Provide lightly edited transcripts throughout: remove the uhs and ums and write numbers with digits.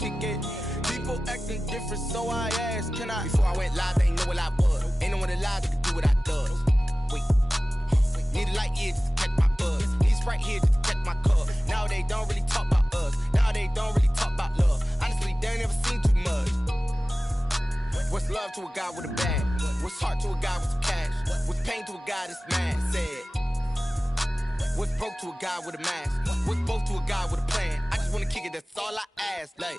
kick it? People acting different, so I asked, can I? Before I went live, they ain't know what I was. Ain't no one alive that could do what I does. Wait, need a light here just to catch my buzz. Need Sprite here just to catch my cup. Now they don't really talk about us. Now they don't really talk about love. Honestly, they ain't never seen too much. What's love to a guy with a bag? What's heart to a guy with some cash? What's pain to a guy that's mad? Said. What's broke to a guy with a mask? What's both to a guy with a plan? I just wanna kick it, that's all I ask. Like,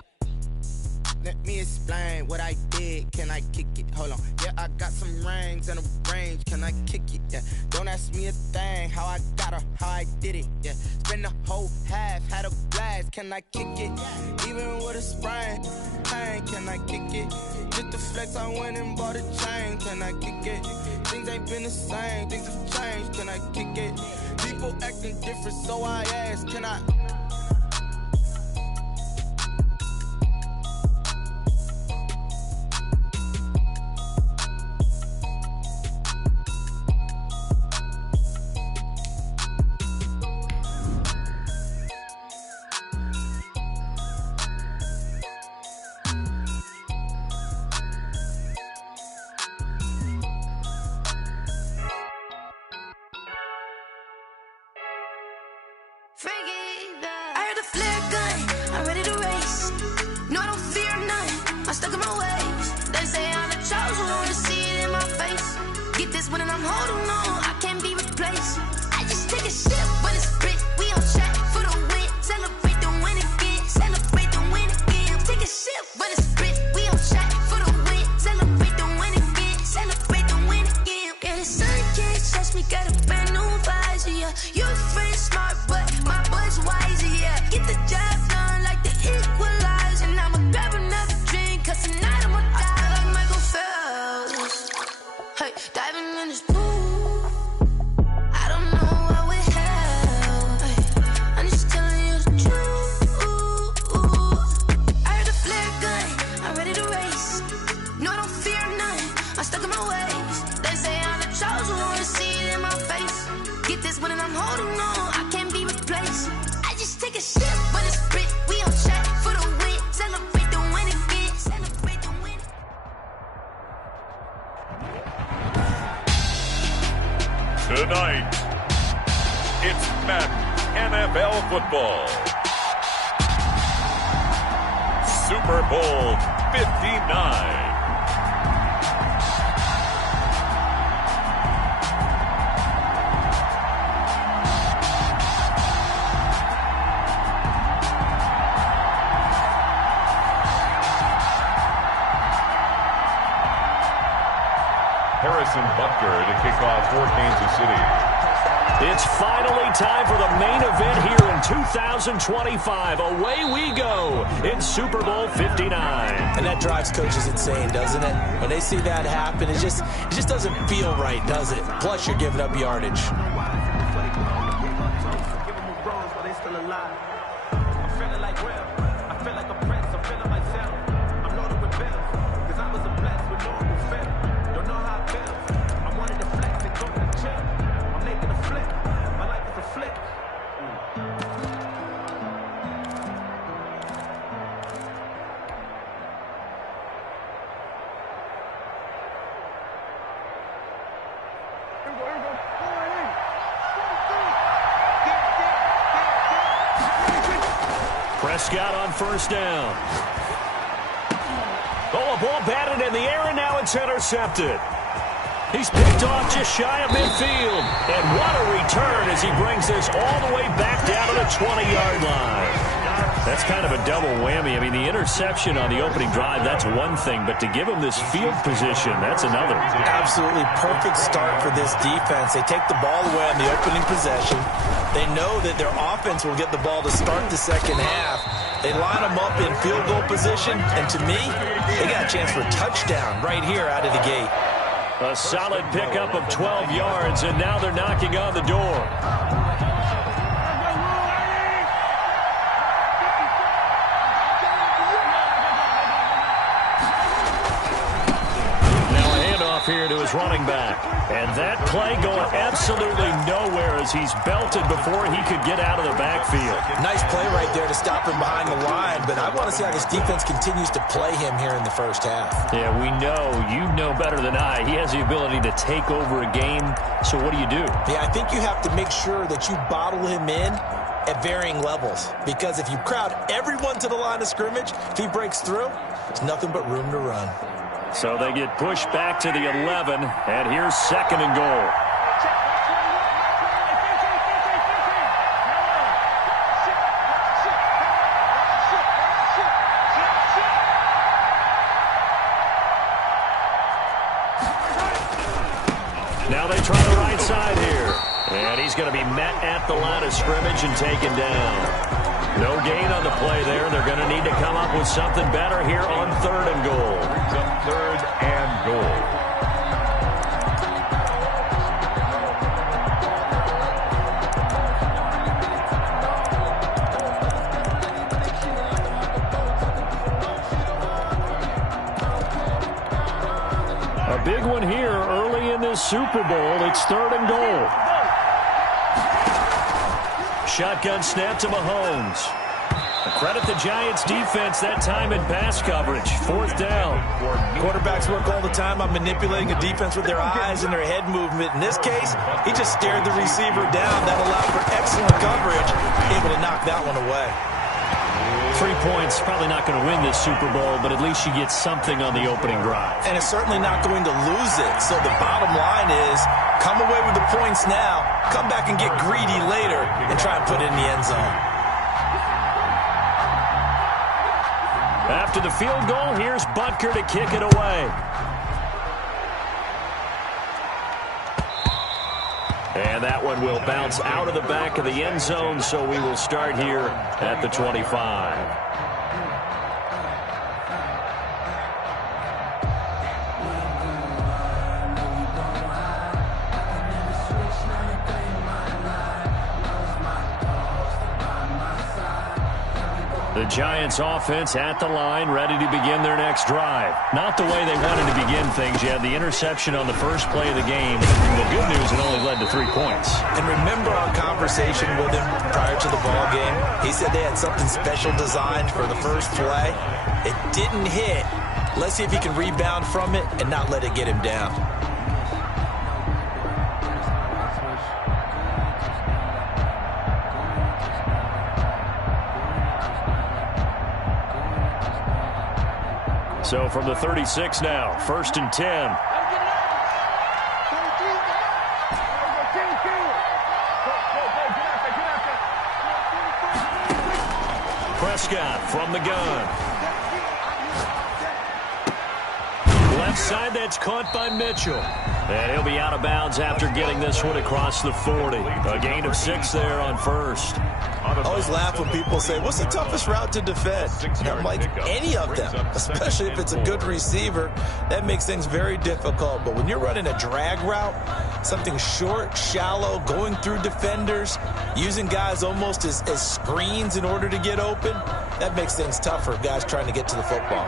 let me explain what I did. Can I kick it? Hold on. Yeah, I got some rings and a range. Can I kick it? Yeah. Don't ask me a thing. How I got her, how I did it. Yeah. Spend the whole half, had a blast. Can I kick it? Even with a sprain. Pain, can I kick it? Just the flex, I went and bought a chain. Can I kick it? Things ain't been the same. Things have changed. Can I kick it? People acting different, so I ask, can I? Tonight, it's Madden NFL football. Super Bowl 59. Harrison Butker to kick off for Kansas City. It's finally time for the main event here in 2025. Away we go in Super Bowl 59. And that drives coaches insane, doesn't it? When they see that happen, it just doesn't feel right, does it? Plus, you're giving up yardage. Prescott on first down. Oh, a ball batted in the air, and now it's intercepted. He's picked off just shy of midfield. And what a return as he brings this all the way back down to the 20-yard line. That's kind of a double whammy. I mean, the interception on the opening drive, that's one thing. But to give him this field position, that's another. Absolutely perfect start for this defense. They take the ball away on the opening possession. They know that their offense will get the ball to start the second half. They line them up in field goal position. And to me, they got a chance for a touchdown right here out of the gate. A solid pickup of 12 yards, and now they're knocking on the door. here to his running back. And that play going absolutely nowhere as he's belted before he could get out of the backfield. Nice play right there to stop him behind the line, but I want to see how this defense continues to play him here in the first half. Yeah, we know. You know better than I. He has the ability to take over a game, so what do you do? Yeah, I think you have to make sure that you bottle him in at varying levels, because if you crowd everyone to the line of scrimmage, if he breaks through, there's nothing but room to run. So they get pushed back to the 11, and here's 2nd and goal. Now they try the right side here. And he's going to be met at the line of scrimmage and taken down. No gain on the play there. They're going to need to come up with something better here on 3rd and goal. Brings up 3rd and goal. A big one here early in this Super Bowl. It's 3rd and goal. Shotgun snap to Mahomes. Credit the Giants defense that time in pass coverage. 4th down. Quarterbacks work all the time on manipulating a defense with their eyes and their head movement. In this case, he just stared the receiver down. That allowed for excellent coverage, able to knock that one away. 3 points, probably not going to win this Super Bowl, but at least you get something on the opening drive. And it's certainly not going to lose it. So the bottom line is, come away with the points now, come back and get greedy later, and try and put it in the end zone. After the field goal, here's Butker to kick it away. And that one will bounce out of the back of the end zone, so we will start here at the 25. The Giants offense at the line, ready to begin their next drive. Not the way they wanted to begin things. You had the interception on the first play of the game. The good news, it only led to 3 points. And remember our conversation with him prior to the ball game? He said they had something special designed for the first play. It didn't hit. Let's see if he can rebound from it and not let it get him down. So from the 36 now, 1st and 10. Prescott from the gun. Left side, that's caught by Mitchell. And he'll be out of bounds after getting this one across the 40. A gain of 6 there on 1st. I always laugh when people say, what's the toughest route to defend? And I'm like, any of them, especially if it's a good receiver. That makes things very difficult. But when you're running a drag route, something short, shallow, going through defenders, using guys almost as screens in order to get open, that makes things tough for guys trying to get to the football.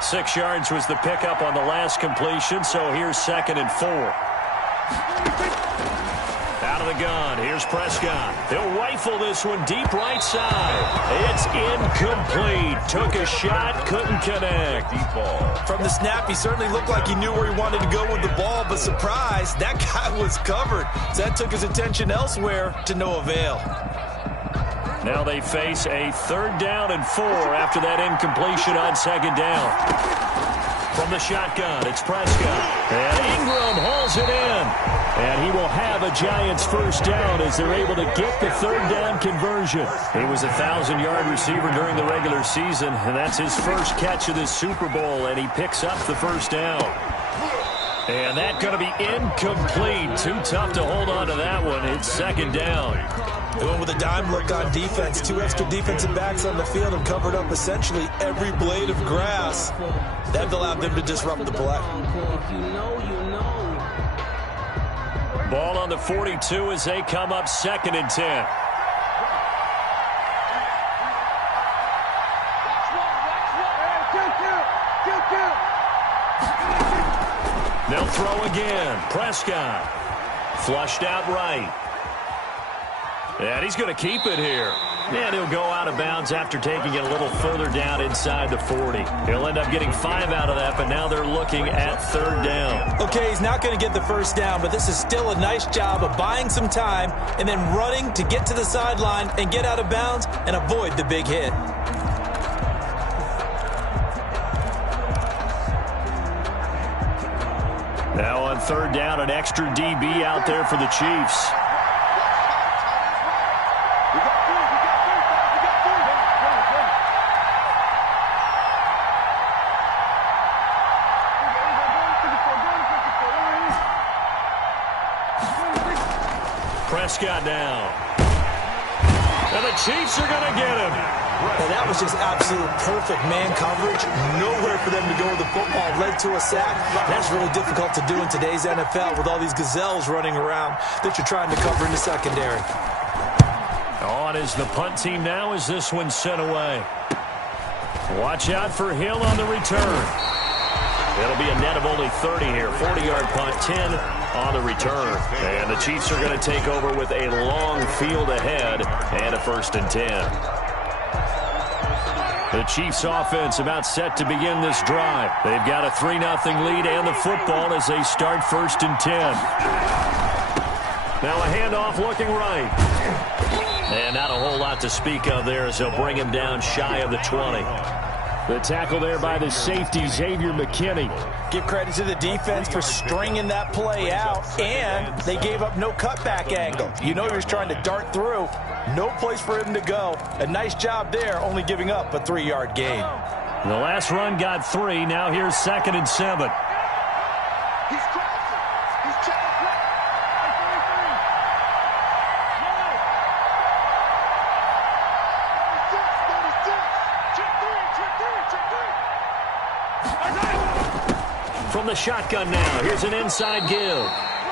6 yards was the pickup on the last completion, so here's 2nd and 4. Out of the gun, here's Prescott. He'll rifle this one deep right side. It's incomplete. Took a shot, couldn't connect. From the snap, he certainly looked like he knew where he wanted to go with the ball, but surprise, that guy was covered. So that took his attention elsewhere to no avail. Now they face a 3rd down and 4 after that incompletion on 2nd down. From the shotgun, it's Prescott. And Ingram hauls it in. And he will have a Giants 1st down as they're able to get the 3rd down conversion. He was a 1,000-yard receiver during the regular season, and that's his first catch of this Super Bowl, and he picks up the 1st down. And that's going to be incomplete. Too tough to hold on to that one. It's 2nd down. They went with a dime look on defense. 2 extra defensive backs on the field and covered up essentially every blade of grass. That allowed them to disrupt the play. Ball on the 42 as they come up 2nd and 10. They'll throw again. Prescott. Flushed out right. And he's going to keep it here. And he'll go out of bounds after taking it a little further down inside the 40. He'll end up getting 5 out of that, but now they're looking at 3rd down. Okay, he's not going to get the first down, but this is still a nice job of buying some time and then running to get to the sideline and get out of bounds and avoid the big hit. Now on 3rd down, an extra DB out there for the Chiefs. Prescott now. And the Chiefs are going to get him. Now that was just absolute perfect man coverage. Nowhere for them to go with the football. Led to a sack. That's really difficult to do in today's NFL with all these gazelles running around that you're trying to cover in the secondary. On is the punt team now as this one's sent away. Watch out for Hill on the return. It'll be a net of only 30 here. 40-yard punt, 10 on the return. And the Chiefs are going to take over with a long field ahead and a 1st and 10. The Chiefs offense about set to begin this drive. They've got a 3-0 lead and the football as they start 1st and 10. Now a handoff looking right. And not a whole lot to speak of there as they'll bring him down shy of the 20. The tackle there by the safety, Xavier McKinney. Give credit to the defense for stringing that play out, and they gave up no cutback angle. You know he was trying to dart through. No place for him to go. A nice job there, only giving up a 3-yard gain. The last run got 3. Now here's 2nd and 7. He's crossing. He's checking play. From the shotgun now, here's an inside give.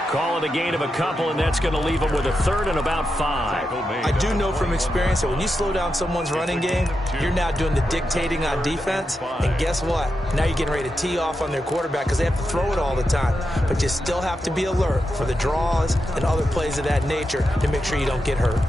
Call it a gain of a couple, and that's going to leave them with a 3rd and about 5. I do know from experience that when you slow down someone's running game, you're now doing the dictating on defense. And guess what? Now you're getting ready to tee off on their quarterback because they have to throw it all the time. But you still have to be alert for the draws and other plays of that nature to make sure you don't get hurt.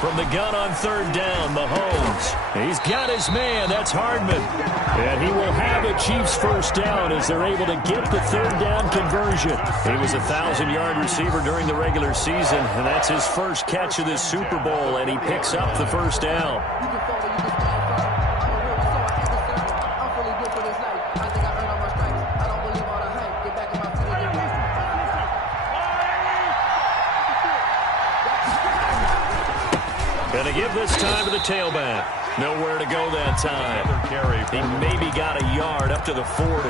From the gun on 3rd down, Mahomes. He's got his man. That's Hardman. And he will have a Chiefs 1st down as they're able to get the 3rd down conversion. He was a 1,000-yard receiver during the regular season, and that's his first catch of this Super Bowl, and he picks up the 1st down. Going to give this time to the tailback. Nowhere to go that time. He maybe got a yard up to the 40.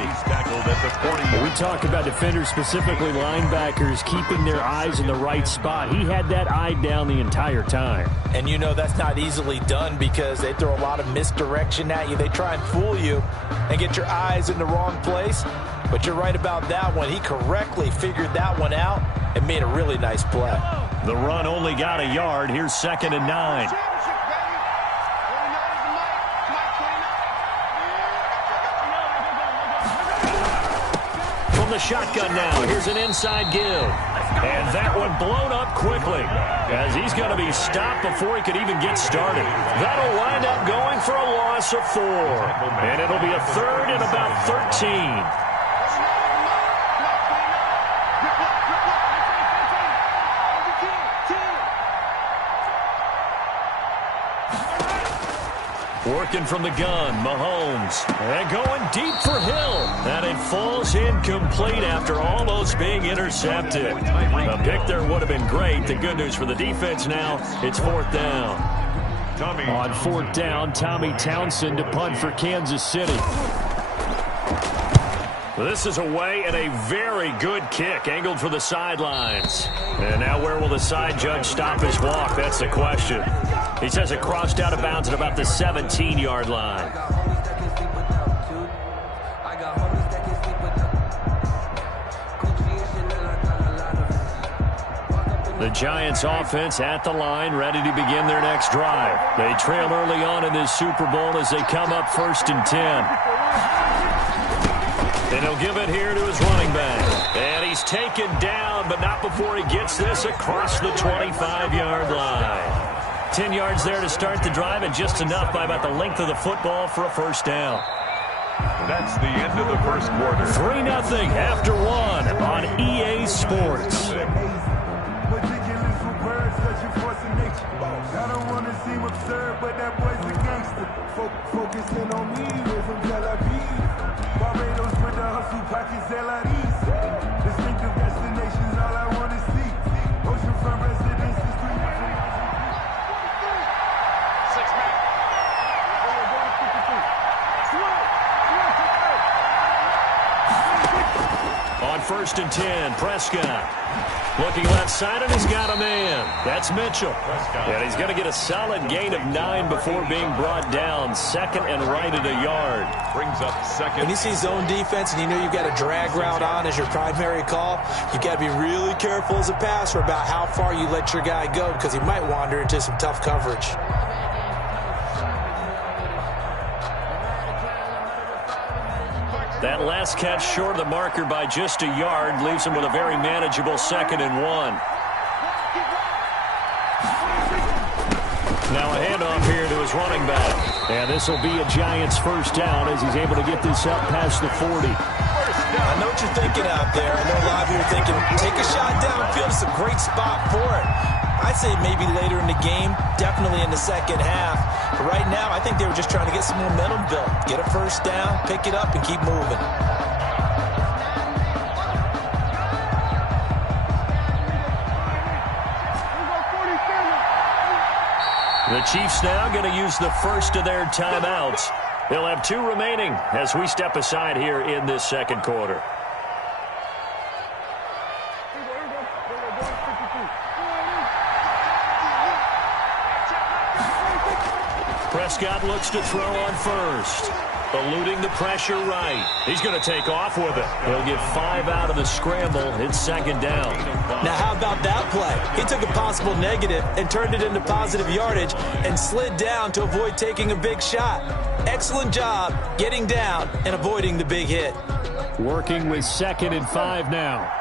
We talk about defenders, specifically linebackers, keeping their eyes in the right spot. He had that eye down the entire time. And you know that's not easily done because they throw a lot of misdirection at you. They try and fool you and get your eyes in the wrong place. But you're right about that one. He correctly figured that one out and made a really nice play. The run only got a yard. Here's 2nd and 9. From the shotgun now, here's an inside give. And that one blown up quickly as he's going to be stopped before he could even get started. That'll wind up going for a loss of 4. And it'll be a 3rd and about 13. Working from the gun, Mahomes. And going deep for Hill. And it falls incomplete after almost being intercepted. A pick there would have been great. The good news for the defense now, it's 4th down. On 4th down, Tommy Townsend to punt for Kansas City. This is away and a very good kick, angled for the sidelines. And now where will the side judge stop his walk? That's the question. He says it crossed out of bounds at about the 17-yard line. The Giants offense at the line, ready to begin their next drive. They trail early on in this Super Bowl as they come up 1st and 10. And he'll give it here to his running back. And he's taken down, but not before he gets this across the 25-yard line. 10 yards there to start the drive, and just enough by about the length of the football for a first down. That's the end of the first quarter. 3-0 after 1 on EA Sports. I don't want to seem absurd, but that boy's a gangster. Focusing on me, we're from Tel Aviv. Barbados with the hustle pockets, LIDs. Distinctive destinations, all I want to see. Oceanfront residences, 6-man. On 1st and 10, Prescott. Looking left side, and he's got a man. That's Mitchell. And he's going to get a solid gain of 9 before being brought down. 2nd and right at a yard. Brings up 2nd. When you see zone defense and you know you've got a drag route on as your primary call, you've got to be really careful as a passer about how far you let your guy go, because he might wander into some tough coverage. That last catch short of the marker by just a yard leaves him with a very manageable 2nd and 1. Now a handoff here to his running back. And this will be a Giants first down as he's able to get this up past the 40. I know what you're thinking out there. I know a lot of you are thinking, take a shot downfield. It's a great spot for it. I'd say maybe later in the game, definitely in the second half. But right now, I think they were just trying to get some momentum built. Get a first down, pick it up, and keep moving. The Chiefs now going to use the first of their timeouts. They'll have 2 remaining as we step aside here in this second quarter. Prescott looks to throw on first. Eluding the pressure right. He's going to take off with it. He'll get 5 out of the scramble. It's 2nd down. Now, how about that play? He took a possible negative and turned it into positive yardage and slid down to avoid taking a big shot. Excellent job getting down and avoiding the big hit. Working with 2nd and 5 now.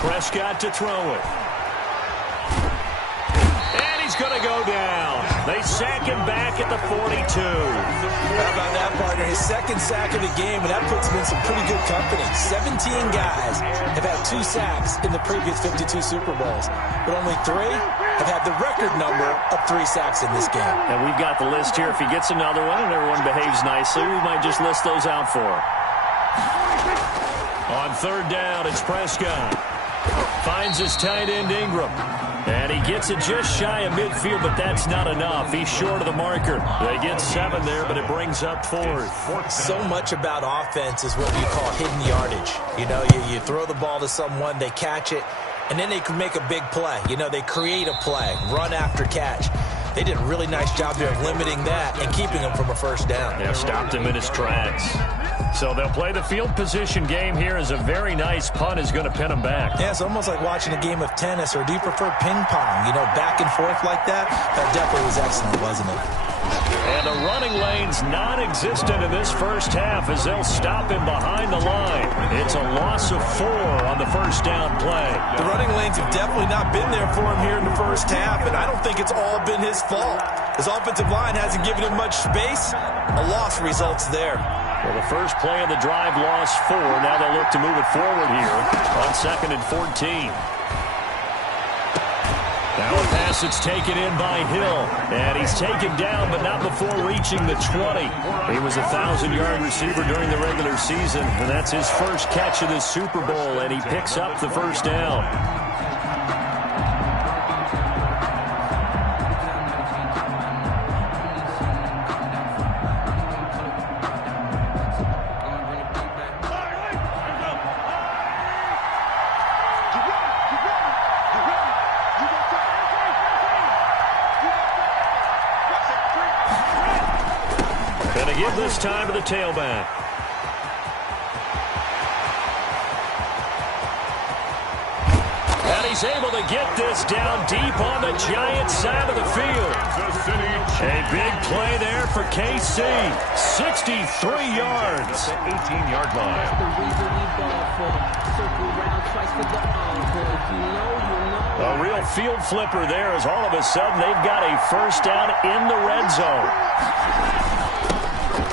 Prescott to throw it. And he's going to go down. They sack him back at the 42. How about that, partner? His 2nd sack of the game, and that puts him in some pretty good company. 17 guys have had 2 sacks in the previous 52 Super Bowls, but only 3 have had the record number of 3 sacks in this game. And we've got the list here. If he gets another one and everyone behaves nicely, we might just list those out for him. On 3rd down, it's Prescott. Finds his tight end, Ingram. And he gets it just shy of midfield, but that's not enough. He's short of the marker. They get 7 there, but it brings up 4th. So much about offense is what you call hidden yardage. You know, you throw the ball to someone, they catch it, and then they can make a big play. You know, they create a play, run after catch. They did a really nice job there of limiting that and keeping him from a first down. Yeah, stopped him in his tracks. So they'll play the field position game here as a very nice punt is going to pin him back. Yeah, it's almost like watching a game of tennis, or do you prefer ping pong? You know, back and forth like that? That definitely was excellent, wasn't it? And the running lane's non-existent in this first half as they'll stop him behind the line. It's a loss of 4 on the first down play. The running lanes have definitely not been there for him here in the first half, and I don't think it's all been his fault. His offensive line hasn't given him much space. A loss results there. Well, the first play of the drive lost 4. Now they'll look to move it forward here on 2nd and 14. Now a pass that's taken in by Hill. And he's taken down, but not before reaching the 20. He was a 1,000-yard receiver during the regular season, and that's his first catch of this Super Bowl, and he picks up the first down. And to give this time to the tailback. And he's able to get this down deep on the Giants side of the field. A big play there for KC. 63 yards. 18-yard line. A real field flipper there as all of a sudden they've got a first down in the red zone.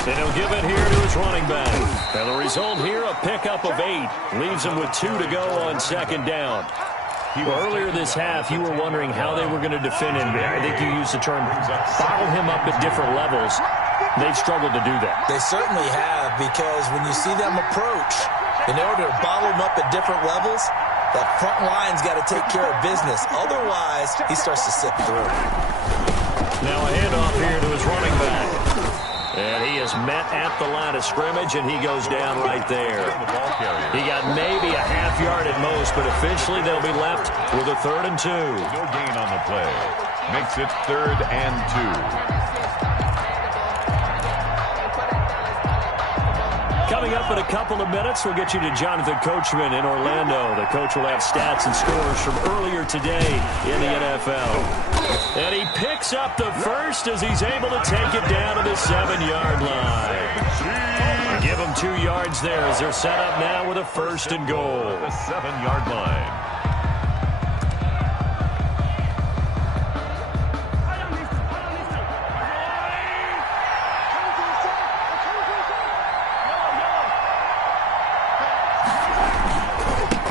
And he'll give it here to his running back. And the result here, a pickup of 8. Leaves him with 2 to go on second down. Well, earlier this half, you were wondering how they were going to defend him. I think you used the term bottle him up at different levels. They've struggled to do that. They certainly have, because when you see them approach, in order to bottle him up at different levels, that front line's got to take care of business. Otherwise, he starts to slip through. Now a handoff here to his running back. And he is met at the line of scrimmage, and he goes down right there. He got maybe a half yard at most, but officially they'll be left with a 3rd and 2. No gain on the play. Makes it 3rd and 2. Coming up in a couple of minutes, we'll get you to Jonathan Coachman in Orlando. The coach will have stats and scores from earlier today in the NFL. And he picks up the first as he's able to take it down to the 7-yard line. Give him 2 yards there as they're set up now with a 1st and goal. The 7-yard line.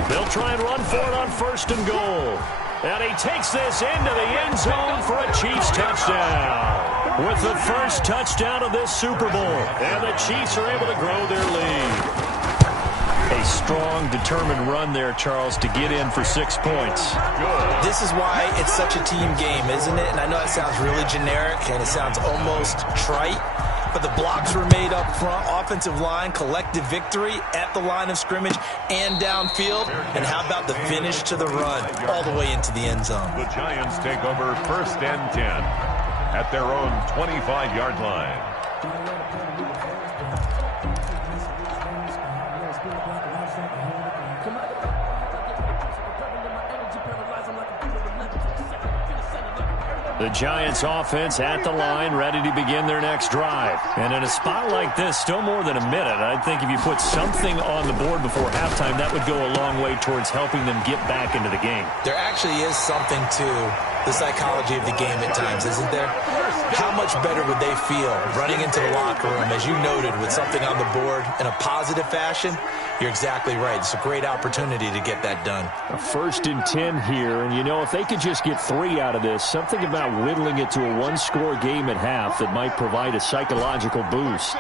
They'll try and run for it on 1st and goal. And he takes this into the end zone for a Chiefs touchdown. With the first touchdown of this Super Bowl. And the Chiefs are able to grow their lead. A strong, determined run there, Charles, to get in for 6 points. Good. This is why it's such a team game, isn't it? And I know it sounds really generic, and it sounds almost trite. But the blocks were made up front, offensive line, collective victory at the line of scrimmage and downfield. And how about the finish to the run all the way into the end zone? The Giants take over 1st and 10 at their own 25-yard line. The Giants offense at the line, ready to begin their next drive. And in a spot like this, still more than a minute, I think if you put something on the board before halftime, that would go a long way towards helping them get back into the game. There actually is something to the psychology of the game at times, isn't there? How much better would they feel running into the locker room, as you noted, with something on the board in a positive fashion? You're exactly right. It's a great opportunity to get that done. A 1st and 10 here, and you know, if they could just get 3 out of this, something about whittling it to a 1-score game at half that might provide a psychological boost.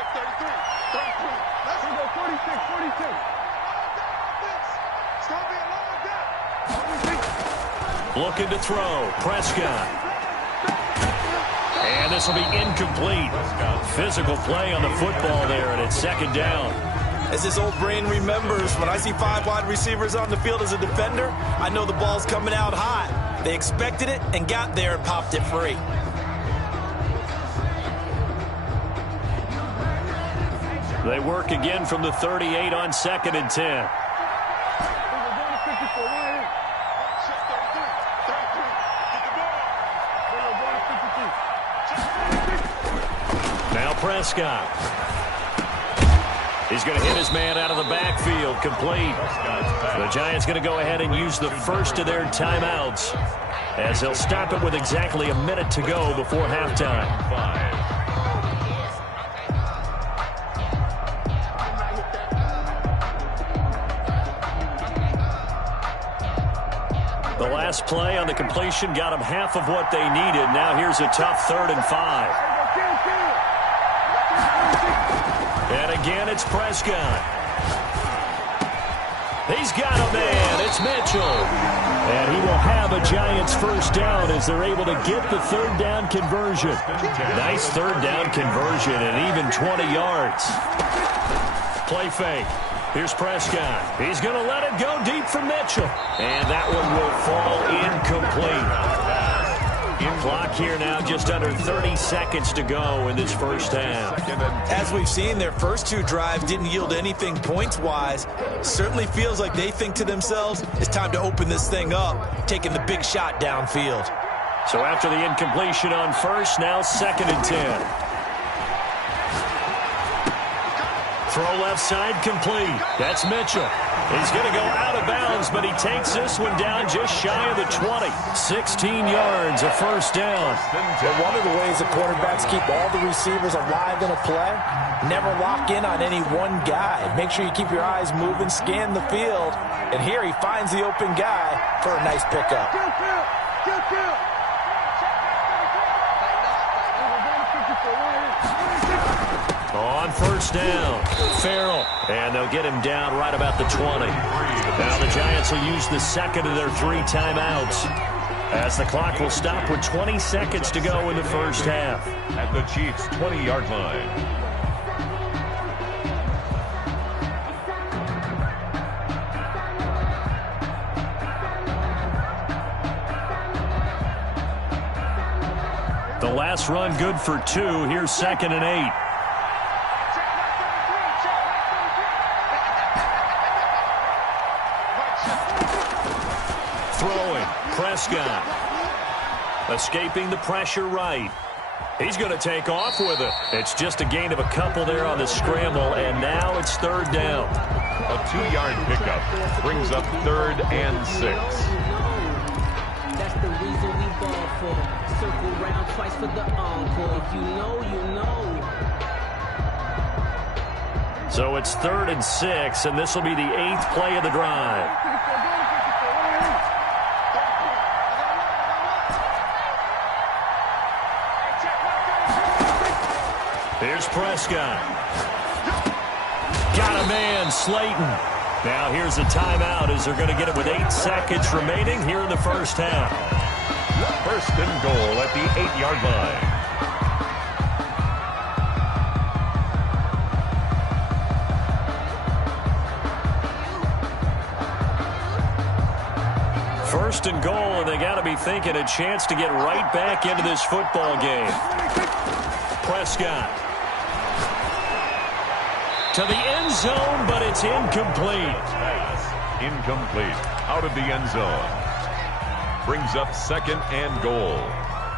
Looking to throw, Prescott. And this will be incomplete. Physical play on the football there, and it's 2nd down. As this old brain remembers, when I see 5 wide receivers on the field as a defender, I know the ball's coming out hot. They expected it and got there and popped it free. They work again from the 38 on 2nd and 10. Now Prescott. He's going to hit his man out of the backfield, complete. The Giants going to go ahead and use the first of their timeouts as they'll stop it with exactly a minute to go before halftime. The last play on the completion got them half of what they needed. Now here's a tough 3rd and 5. And again, it's Prescott. He's got a man. It's Mitchell. And he will have a Giants first down as they're able to get the 3rd down conversion. Nice 3rd down conversion and even 20 yards. Play fake. Here's Prescott. He's going to let it go deep for Mitchell. And that one will fall incomplete. Clock here now, just under 30 seconds to go in this first half. As we've seen, their first two drives didn't yield anything points-wise. Certainly feels like they think to themselves, it's time to open this thing up, taking the big shot downfield. So after the incompletion on first, now 2nd and 10. Throw left side complete. That's Mitchell. He's going to go out of bounds, but he takes this one down just shy of the 20. 16 yards, a first down. But one of the ways the quarterbacks keep all the receivers alive in a play, never lock in on any one guy. Make sure you keep your eyes moving, scan the field. And here he finds the open guy for a nice pickup. On first down, Farrell, and they'll get him down right about the 20. Now the Giants will use the second of their 3 timeouts, as the clock will stop with 20 seconds to go in the first half. At the Chiefs' 20-yard line. The last run good for 2. Here's 2nd and 8. Throwing, Prescott. Escaping the pressure right. He's going to take off with it. It's just a gain of a couple there on the scramble, and now it's 3rd down. A 2-yard pickup brings up 3rd and 6. That's the reason we ball for. Circle round twice for the encore. If you know, you know. So it's 3rd and 6, and this will be the 8th play of the drive. Here's Prescott. Got a man, Slayton. Now here's a timeout as they're going to get it with 8 seconds remaining here in the first half. 1st and goal at the 8-yard line. First and goal, and they got to be thinking a chance to get right back into this football game. Prescott. To the end zone, but it's incomplete. Incomplete. Out of the end zone. Brings up 2nd and goal.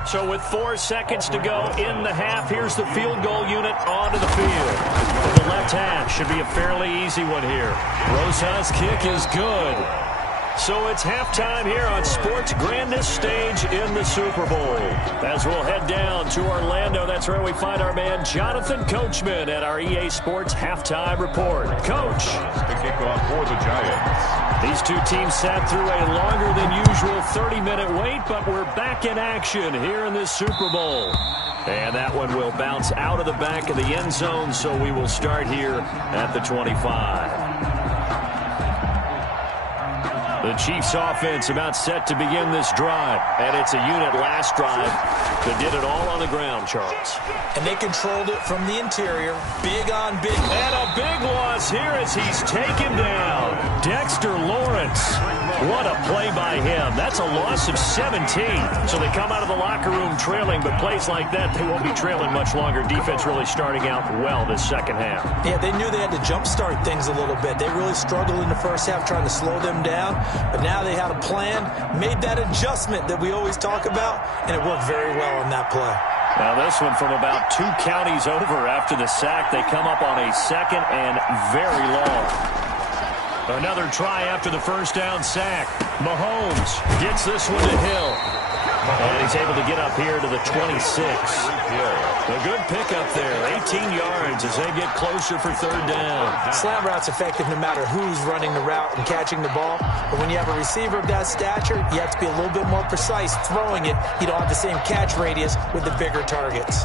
So with 4 seconds to go in the half, here's the field goal unit onto the field. The left half should be a fairly easy one here. Rosa's kick is good. So it's halftime here on sports' grandest stage in the Super Bowl. As we'll head down to Orlando, that's where we find our man Jonathan Coachman at our EA Sports Halftime Report. Coach. The kickoff for the Giants. These two teams sat through a longer than usual 30-minute wait, but we're back in action here in this Super Bowl. And that one will bounce out of the back of the end zone, so we will start here at the 25. The Chiefs offense about set to begin this drive. And it's a unit last drive that did it all on the ground, Charles. And they controlled it from the interior. Big on big. And a big loss here as he's taken down. Dexter Lawrence. What a play by him. That's a loss of 17. So they come out of the locker room trailing, but plays like that, they won't be trailing much longer. Defense really starting out well this second half. Yeah, they knew they had to jumpstart things a little bit. They really struggled in the first half trying to slow them down. But now they had a plan, made that adjustment that we always talk about, and it worked very well on that play. Now this one from about 2 counties over after the sack. They come up on a 2nd and very long. Another try after the first down sack. Mahomes gets this one to Hill. And he's able to get up here to the 26. A good pickup there. 18 yards as they get closer for 3rd down. Slam route's effective no matter who's running the route and catching the ball. But when you have a receiver of that stature, you have to be a little bit more precise throwing it. You don't have the same catch radius with the bigger targets.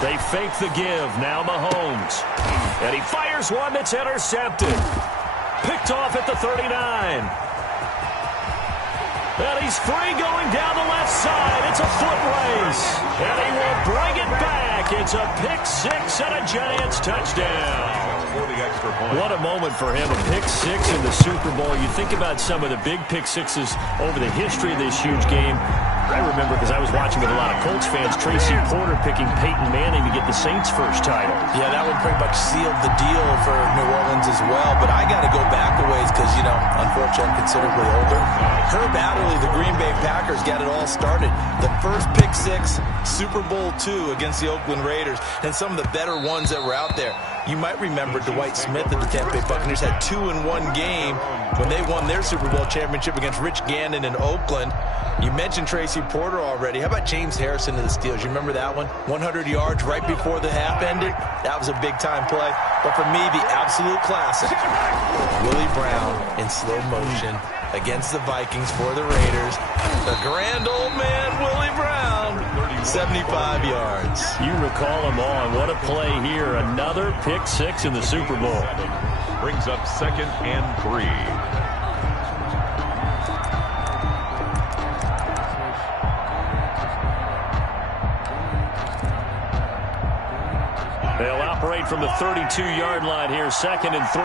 They fake the give. Now Mahomes. And he fires one that's intercepted. Picked off at the 39. And he's free going down the left side. It's a foot race. And he will bring it back. It's a pick six and a Giants touchdown. What a moment for him. A pick six in the Super Bowl. You think about some of the big pick sixes over the history of this huge game. I remember, because I was watching with a lot of Colts fans, Tracy Porter picking Peyton Manning to get the Saints' first title. Yeah, that one pretty much sealed the deal for New Orleans as well. But I got to go back a ways because, you know, unfortunately, I'm considerably older. Herb Adderley, the Green Bay Packers, got it all started. The first pick six, Super Bowl II against the Oakland Raiders, and some of the better ones that were out there. You might remember Dwight Smith of the Tampa Bay Buccaneers had 2 in one game when they won their Super Bowl championship against Rich Gannon in Oakland. You mentioned Tracy Porter already. How about James Harrison of the Steelers? You remember that one? 100 yards right before the half ended. That was a big-time play. But for me, the absolute classic, Willie Brown in slow motion against the Vikings for the Raiders. The grand old man, Willie Brown, 75 yards. You recall them all. What a play here. Another pick six in the Super Bowl. Brings up 2nd and 3. They'll operate from the 32-yard line here, 2nd and 3.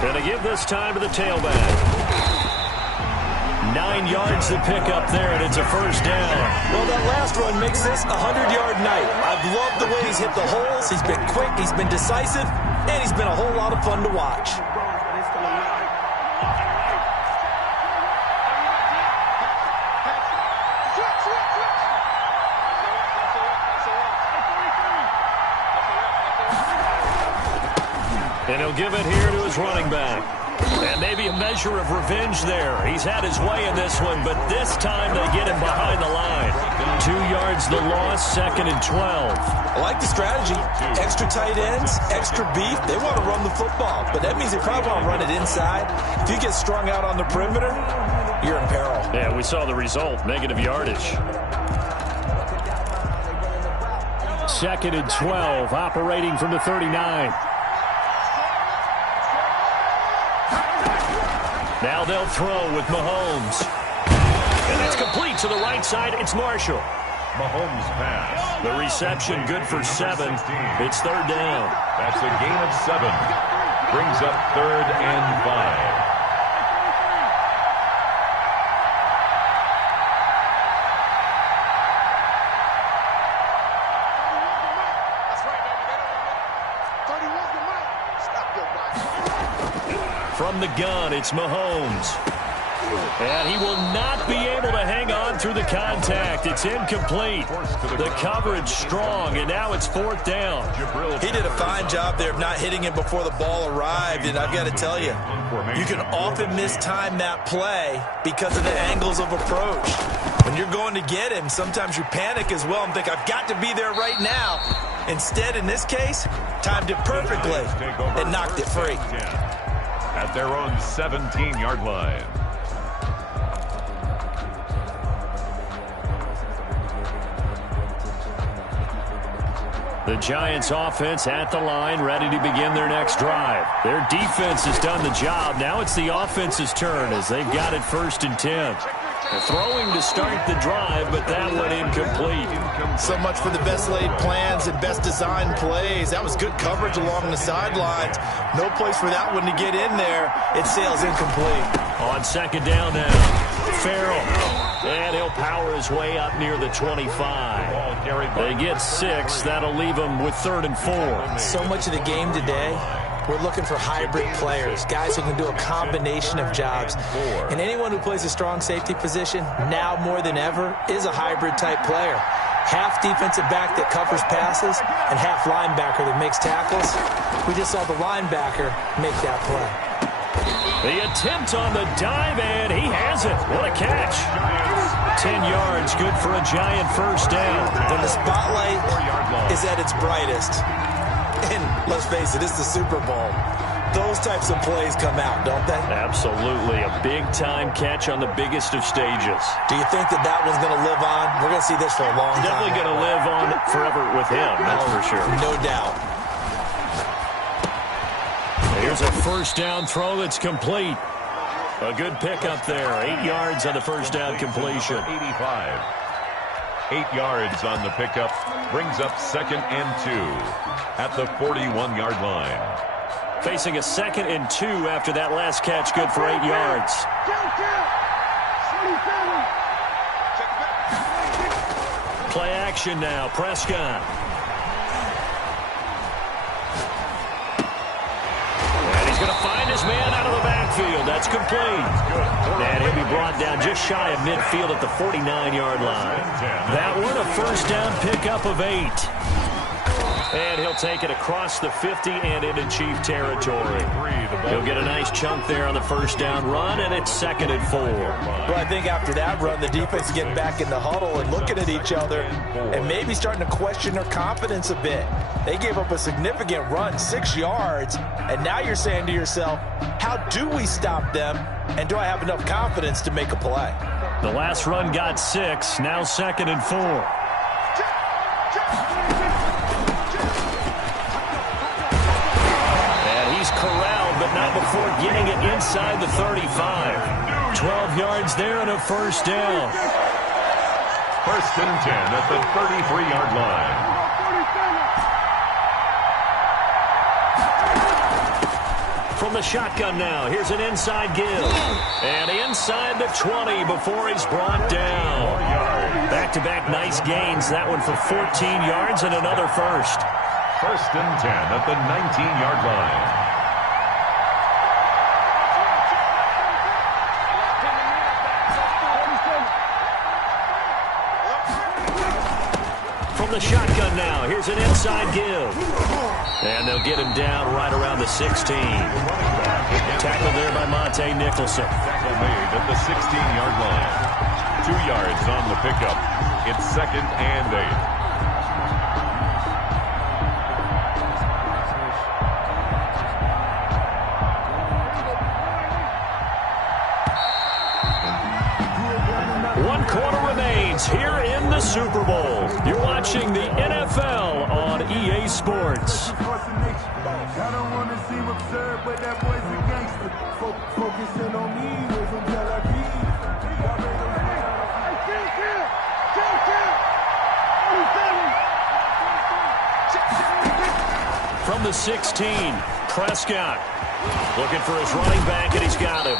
Gonna give this time to the tailback. 9 yards to pick up there, and it's a first down. Well, that last run makes this a 100-yard night. I've loved the way he's hit the holes. He's been quick, he's been decisive, and he's been a whole lot of fun to watch. And he'll give it here to his running back. And maybe a measure of revenge there. He's had his way in this one, but this time they get him behind the line. 2 yards the loss, 2nd and 12. I like the strategy. Extra tight ends, extra beef. They want to run the football, but that means they probably want to run it inside. If you get strung out on the perimeter, you're in peril. Yeah, we saw the result, negative yardage. 2nd and 12, operating from the 39. Now they'll throw with Mahomes. And it's complete to the right side. It's Marshall. Mahomes pass. The reception good for 7. It's 3rd down. That's a gain of 7. Brings up 3rd and 5. From the gun, it's Mahomes. And he will not be able to hang on through the contact. It's incomplete. The coverage strong, and now it's 4th down. He did a fine job there of not hitting him before the ball arrived, and I've got to tell you, you can often mistime that play because of the angles of approach. When you're going to get him, sometimes you panic as well and think, I've got to be there right now. Instead, in this case, timed it perfectly and knocked it free. At their own 17-yard line. The Giants offense at the line, ready to begin their next drive. Their defense has done the job. Now it's the offense's turn as they've got it 1st and 10. They're throwing to start the drive, but that went incomplete. So much for the best laid plans and best designed plays. That was good coverage along the sidelines. No place for that one to get in there. It sails incomplete. On 2nd down now, Farrell. And he'll power his way up near the 25. They get 6. That'll leave them with 3rd and 4. So much of the game today, we're looking for hybrid players, guys who can do a combination of jobs. And anyone who plays a strong safety position, now more than ever, is a hybrid-type player. Half defensive back that covers passes and half linebacker that makes tackles. We just saw the linebacker make that play. The attempt on the dive, and he has it. What a catch. 10 yards, good for a Giant first down. When the spotlight is at its brightest, and let's face it, it's the Super Bowl, those types of plays come out, don't they? Absolutely. A big-time catch on the biggest of stages. Do you think that that one's going to live on? We're going to see this for a long time. Definitely going to live on forever with him, that's for sure. No doubt. Here's a first down throw that's complete. A good pickup there. 8 yards on the first down completion. 85. 8 yards on the pickup. Brings up 2nd and 2 at the 41-yard line. Facing a 2nd and 2 after that last catch. Good for 8 yards. Play action now. Prescott. And he's going to find his man out of the backfield. That's complete. And he'll be brought down just shy of midfield at the 49-yard line. That one a first down pickup of 8. And he'll take it across the 50 and into Chief territory. He'll get a nice chunk there on the first down run, and it's 2nd and 4. Well, I think after that run, the defense is getting back in the huddle and looking at each other and maybe starting to question their confidence a bit. They gave up a significant run, 6 yards, and now you're saying to yourself, how do we stop them, and do I have enough confidence to make a play? The last run got 6, now 2nd and 4. Corralled, but not before getting it inside the 35. 12 yards there and a first down. 1st and 10 at the 33-yard line. From the shotgun now, here's an inside give. And inside the 20 before he's brought down. Back-to-back nice gains. That one for 14 yards and another first. 1st and 10 at the 19-yard line. The shotgun now. Here's an inside give. And they'll get him down right around the 16. Tackled there by Monte Nicholson. Tackle made at the 16-yard line. 2 yards on the pickup. It's 2nd and 8. Here in the Super Bowl. You're watching the NFL on EA Sports. I don't want to seem absurd, but that boy's a gangster. Focusing on me, we're from Tel Aviv. From the 16, Prescott looking for his running back, and he's got him.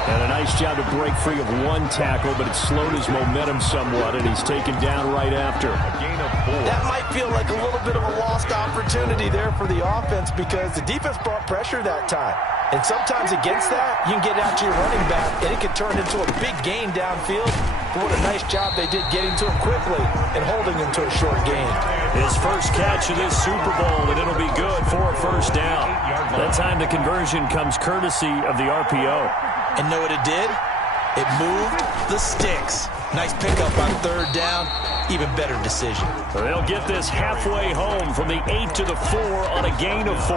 And a nice job to break free of one tackle, but it slowed his momentum somewhat, and he's taken down right after. A gain of 4. That might feel like a little bit of a lost opportunity there for the offense because the defense brought pressure that time. And sometimes against that, you can get out to your running back, and it can turn into a big gain downfield. But what a nice job they did getting to him quickly and holding him to a short gain. His first catch of this Super Bowl, and it'll be good for a first down. That time the conversion comes courtesy of the RPO. And know what it did? It moved the sticks. Nice pickup on 3rd down. Even better decision. They'll get this halfway home from the 8 to the 4 on a gain of 4.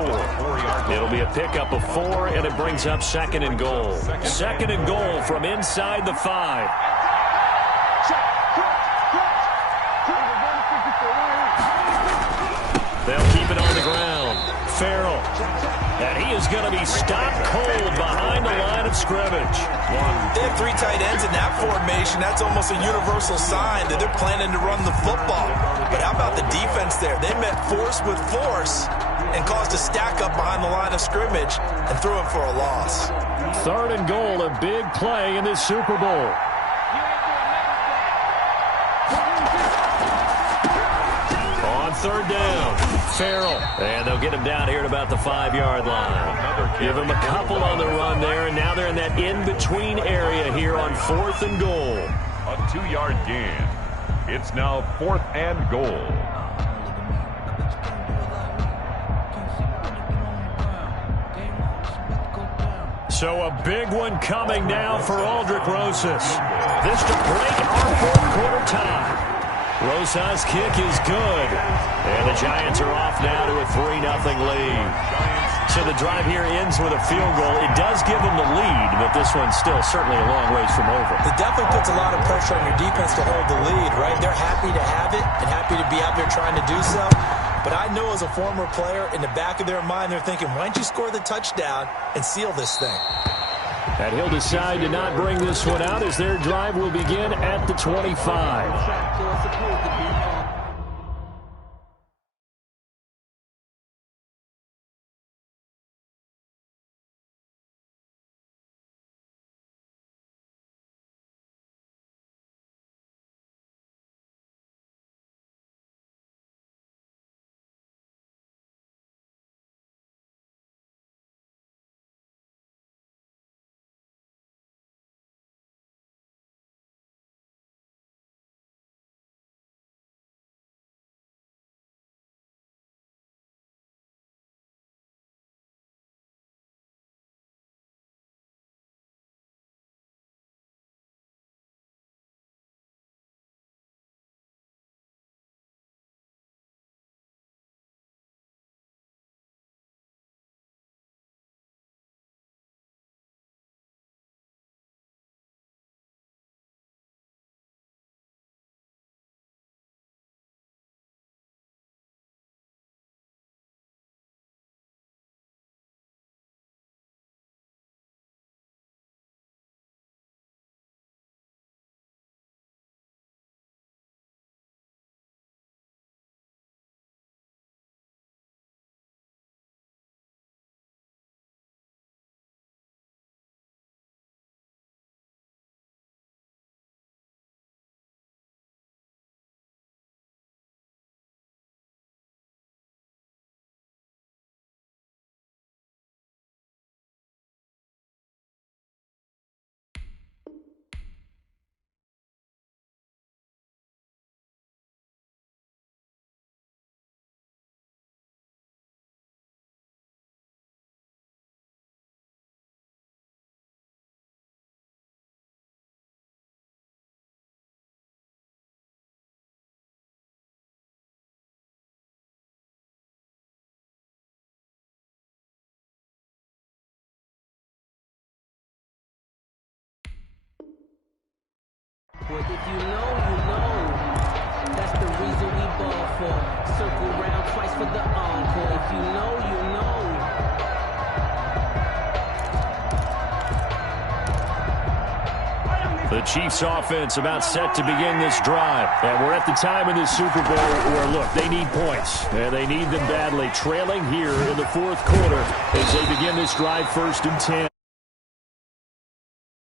It'll be a pickup of 4, and it brings up 2nd and goal. 2nd and goal from inside the 5. They'll keep it on the ground. Farrell. And he is going to be stopped cold behind the line of scrimmage. They have 3 tight ends in that formation. That's almost a universal sign that they're planning to run the football. But how about the defense there? They met force with force and caused a stack up behind the line of scrimmage and threw him for a loss. 3rd and goal, a big play in this Super Bowl. On 3rd down, Farrell. And they'll get him down here at about the 5-yard line. Give him a couple on the run there, and now they're in that in-between area here on 4th and goal. A 2-yard gain. It's now 4th and goal. So a big one coming now for Aldrick Rosas. This to break our 4th quarter tie. Rosas' kick is good. And the Giants are off now to a 3-0 lead. So the drive here ends with a field goal. It does give them the lead, but this one's still certainly a long ways from over. It definitely puts a lot of pressure on your defense to hold the lead, right? They're happy to have it and happy to be out there trying to do so. But I know as a former player, in the back of their mind, they're thinking, why don't you score the touchdown and seal this thing? And he'll decide to not bring this one out as their drive will begin at the 25. Well, if you know, you know. That's the reason we ball for. Circle round twice for the encore. If you know, you know. The Chiefs offense about set to begin this drive. And we're at the time in this Super Bowl where, look, they need points. And they need them badly. Trailing here in the fourth quarter as they begin this drive 1st and 10.